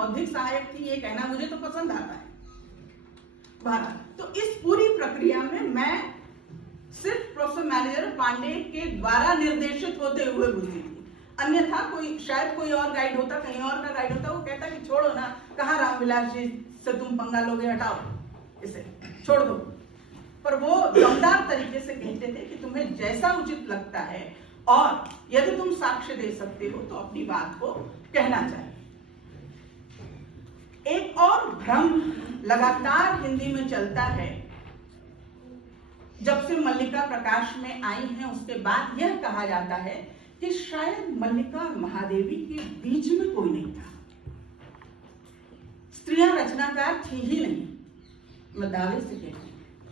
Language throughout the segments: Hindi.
बौद्धिक सहायक थी, ये कहना मुझे तो पसंद आता है। तो इस पूरी प्रक्रिया में मैं सिर्फ प्रोफेसर मैनेजर पांडे के द्वारा निर्देशित होते हुए गुजरी थी। अन्यथा शायद कोई और गाइड होता, कहीं और का गाइड होता, वो कहता कि छोड़ो ना, कहाँ रामविलास जी से तुम पंगा लोगे, हटाओ इसे, छोड़ दो। पर वो दमदार तरीके से कहते थे कि तुम्हें जैसा उचित लगता है और यदि तुम साक्ष्य दे सकते हो तो अपनी बात को कहना चाहिए। एक और भ्रम लगातार हिंदी में चलता है, जब से मल्लिका प्रकाश में आई है उसके बाद यह कहा जाता है कि शायद मल्लिका और महादेवी के बीच में कोई नहीं था, स्त्रियां रचनाकार थी ही नहीं। मैं दावे से कहती हूं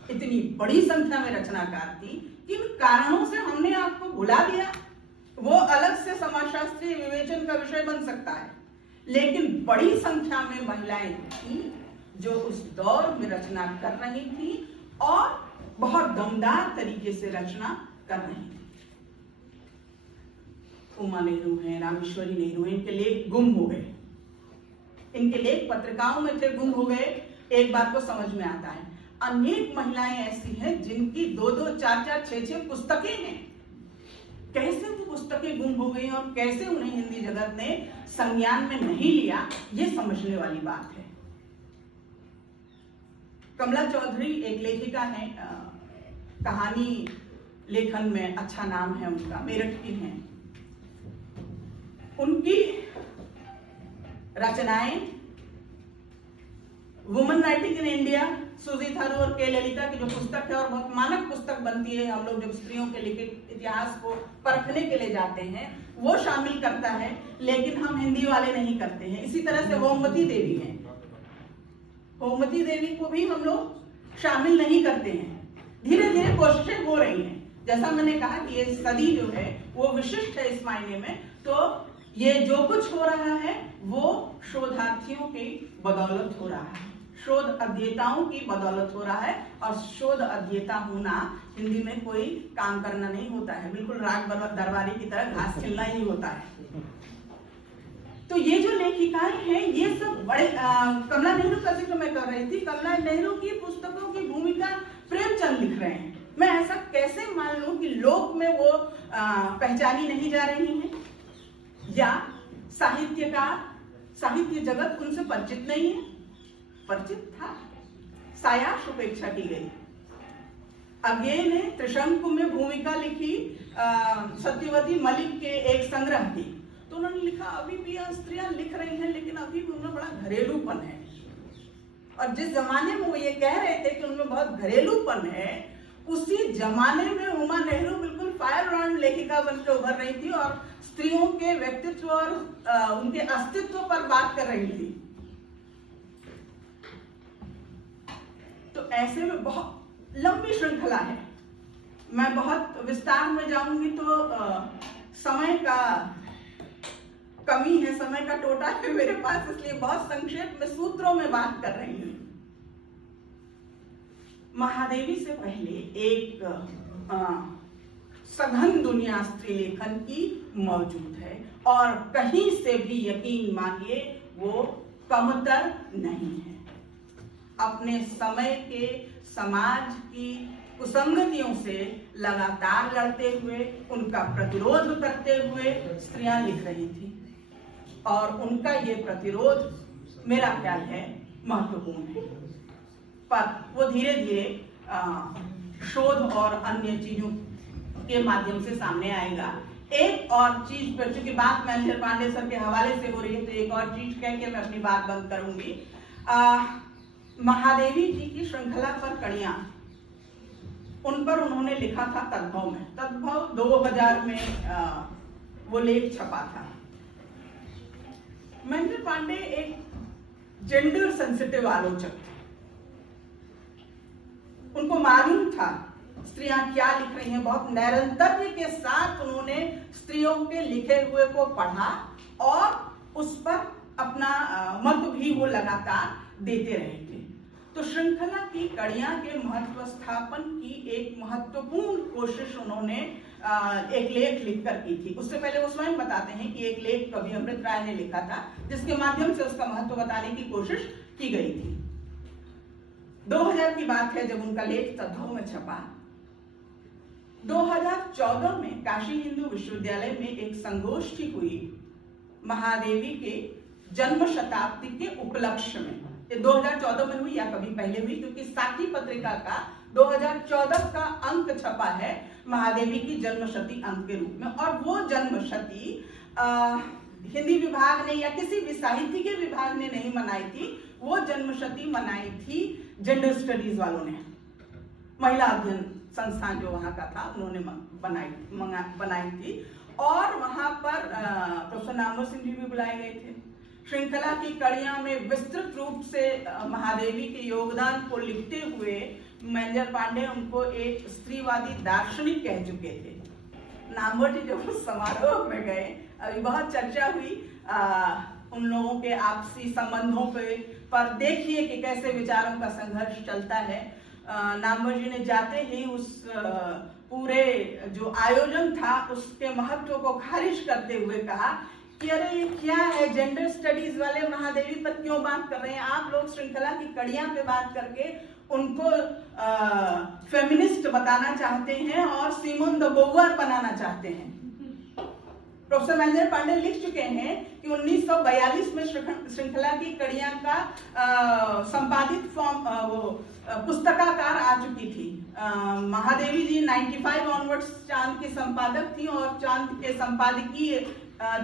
इतनी बड़ी संख्या में रचनाकार थी, किन कारणों से हमने आपको भुला दिया वो अलग से समाजशास्त्रीय विवेचन का विषय बन सकता है, लेकिन बड़ी संख्या में महिलाएं थी जो उस दौर में रचना कर रही थी और बहुत दमदार तरीके से रचना कर रही थी। उमा नेहरू हैं, रामेश्वरी नेहरू हैं, इनके लेख गुम हो गए, इनके लेख पत्रिकाओं में थे, गुम हो गए। एक बात को समझ में आता है, अनेक महिलाएं ऐसी हैं जिनकी 2-2, 4-4, 6-6 पुस्तकें हैं। कैसे वो पुस्तकें गुम हो गई और कैसे उन्हें हिंदी जगत ने संज्ञान में नहीं लिया, ये समझने वाली बात है। कमला चौधरी एक लेखिका है, कहानी लेखन में अच्छा नाम है उनका, मेरठ की हैं। उनकी रचनाएं वुमन राइटिंग इन इंडिया, सूजी थारू और के ललिता की जो पुस्तक है और बहुत मानक पुस्तक बनती है, हम लोग जब स्त्रियों के लिखित इतिहास को परखने के लिए जाते हैं, वो शामिल करता है, लेकिन हम हिंदी वाले नहीं करते हैं। इसी तरह से होमवती देवी हैं, होमवती देवी को भी हम लोग शामिल नहीं करते हैं। धीरे धीरे कोशिशें हो रही हैं। जैसा मैंने कहा कि ये सदी जो है वो विशिष्ट है इस मायने में, तो ये जो कुछ हो रहा है वो शोधार्थियों की बदौलत हो रहा है, शोध अध्येताओं की बदौलत हो रहा है। और शोध अध्येता होना हिंदी में कोई काम करना नहीं होता है, बिल्कुल राग दरबारी की तरह घास खिलना ही होता है। तो ये जो लेखिकाएं हैं ये सब बड़े कमला नेहरू का जिक्र मैं कर रही थी, कमला नेहरू की पुस्तकों की भूमिका प्रेमचंद लिख रहे हैं। मैं ऐसा कैसे मान लूं कि लोक में वो पहचानी नहीं जा रही हैं, या साहित्यकार, साहित्य जगत उनसे परिचित नहीं है? परिचित था, सायाश उपेक्षा की गई। अज्ञे ने त्रिशंकु में भूमिका लिखी, सत्यवती मलिक के एक संग्रह थी, तो उन्होंने लिखा अभी भी स्त्रियां लिख रही हैं, लेकिन अभी भी उनमें बड़ा घरेलूपन है। और जिस जमाने में वो ये कह रहे थे कि उनमें बहुत घरेलूपन है, उसी जमाने में उमा नेहरू बिल्कुल फायर ब्रांड लेखिका बनकर उभर रही थी और स्त्रियों के व्यक्तित्व और उनके अस्तित्व पर बात कर रही थी। तो ऐसे में बहुत लंबी श्रृंखला है, मैं बहुत विस्तार में जाऊंगी तो समय का कमी है, समय का टोटा है मेरे पास, इसलिए बहुत संक्षेप में सूत्रों में बात कर रही हूं। महादेवी से पहले एक सघन दुनिया स्त्री लेखन की मौजूद है और कहीं से भी यकीन मानिए वो कमतर नहीं है। अपने समय के समाज की कुसंगतियों से लगातार लड़ते हुए, उनका प्रतिरोध करते हुए स्त्रियां लिख रही थी और उनका ये प्रतिरोध मेरा ख्याल है महत्वपूर्ण है। पर वो धीरे धीरे शोध और अन्य चीजों के माध्यम से सामने आएगा। एक और चीज पर, चूंकि बात मैनेजर पांडे सर के हवाले से हो रही है, तो एक और चीज कह के मैं अपनी बात बंद करूंगी। महादेवी जी की श्रृंखला पर कड़ियां, उन पर उन्होंने लिखा था तद्भव में, तद्भव 2000 में वो लेख छपा था। मैनेजर पांडे एक जेंडर सेंसिटिव आलोचक थे, उनको मालूम था स्त्रियां क्या लिख रही हैं, बहुत नैरंतर्य के साथ उन्होंने स्त्रियों के लिखे हुए को पढ़ा और उस पर अपना मत भी वो लगातार देते रहे थे। तो श्रृंखला की कड़ियां के महत्व स्थापन की एक महत्वपूर्ण कोशिश उन्होंने एक लेख लिखकर की थी। उससे पहले वो स्वयं बताते हैं कि एक लेख कवि अमृत राय ने लिखा था, जिसके माध्यम से उसका महत्व बताने की कोशिश की गई थी। 2000 की बात है जब उनका लेख तत्वों में छपा। 2014 में काशी हिंदू विश्वविद्यालय में एक संगोष्ठी हुई महादेवी के जन्म शताब्दी के उपलक्ष्य में। ये 2014 में हुई या कभी पहले हुई, क्योंकि साथी पत्रिका का 2014 का अंक छपा है महादेवी की जन्मशती अंक के रूप में। और वो जन्मशती हिंदी विभाग ने या किसी भी साहित्य के विभाग ने नहीं मनाई थी, वो जन्मशती मनाई थी जेंडर स्टडीज वालों ने, महिला अध्ययन संस्थान जो वहां का था उन्होंने बनाई थी। और वहां पर प्रोफेसर नामवर सिंह जी भी बुलाए गए थे। श्रृंखला की कड़ियां में विस्तृत रूप से महादेवी के योगदान को लिखते हुए मेजर पांडे उनको एक स्त्रीवादी दार्शनिक कह चुके थे। नामवर जी जब उस समारोह में गए, अभी बहुत चर्चा हुई उन लोगों के आपसी संबंधों पर देखिए कि कैसे विचारों का संघर्ष चलता है। नामवर जी ने जाते ही उस पूरे जो आयोजन था उसके महत्व को खारिज करते हुए कहा कि अरे ये क्या है, जेंडर स्टडीज वाले महादेवी पर क्यों बात कर रहे हैं आप लोग? श्रृंखला की कड़ियां पे बात करके उनको फेमिनिस्ट बताना चाहते हैं और सिमोन द बोवार बनाना चाहते हैं। प्रोफेसर मेजर पांडे लिख चुके हैं कि 1942 में श्रृंखला की कड़ियां का संपादित फॉर्म पुस्तकाकार आ चुकी थी। महादेवी जी 95 ऑनवर्ड्स चांद की संपादक थी और चांद के संपादकीय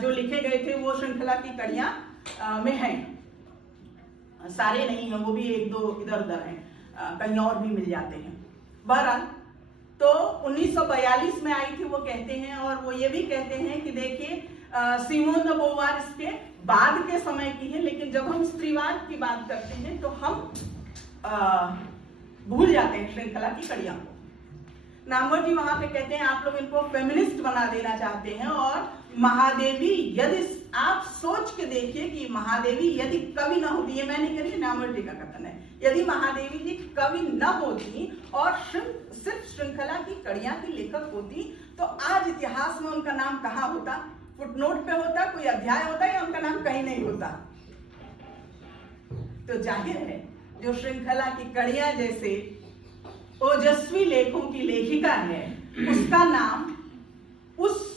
जो लिखे गए थे वो श्रृंखला की कड़ियां में हैं। सारे नहीं हैं, वो भी एक दो इधर उधर हैं, कहीं और भी मिल जाते हैं। बहरहाल तो 1942 में आई थी वो कहते हैं, और वो ये भी कहते हैं कि देखिए सिमोन द बोवार इसके बाद के समय की है, लेकिन जब हम स्त्रीवाद की बात करते हैं तो हम भूल जाते हैं श्रृंखला की कड़ियां को। नामवर जी वहां पे कहते हैं आप लोग इनको फेमिनिस्ट बना देना चाहते हैं, और महादेवी यदि आप सोच के देखिए कि महादेवी यदि कवि न होती, ये मैं नहीं कह रही, नामवर जी का कथन है, यदि महादेवी जी कवि न होती और सिर्फ श्रृंखला की कड़ियां की लेखक होती तो आज इतिहास में उनका नाम कहाँ होता? फुटनोट पे होता, कोई अध्याय होता, या उनका नाम कहीं नहीं होता। तो जाहिर है जो श्रृंखला की कड़ियां जैसे ओजस्वी लेखों की लेखिका है, उसका नाम उस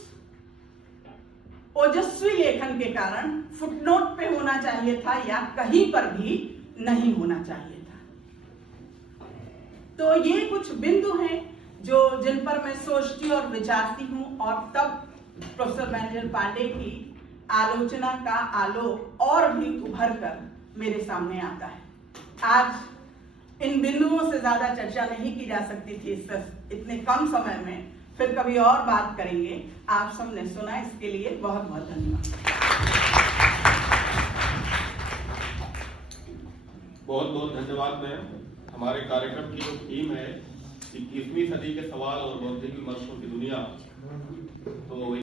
ओजस्वी लेखन के कारण फुटनोट पे होना चाहिए था या कहीं पर भी नहीं होना चाहिए था। तो ये कुछ बिंदु हैं जिन पर मैं सोचती और विचारती हूं, और तब प्रोफेसर मेजर पांडे की आलोचना का आलोक और भी उभर कर मेरे सामने आता है। आज इन बिंदुओं से ज्यादा चर्चा नहीं की जा सकती थी इतने कम समय में, फिर कभी और बात करेंगे। आप सबने सुना, इसके लिए बहुत बहुत धन्यवाद। बहुत बहुत धन्यवाद मैम। हमारे कार्यक्रम की जो थीम है 21वीं सदी के सवाल और बौद्धिक विमर्शों की दुनिया, तो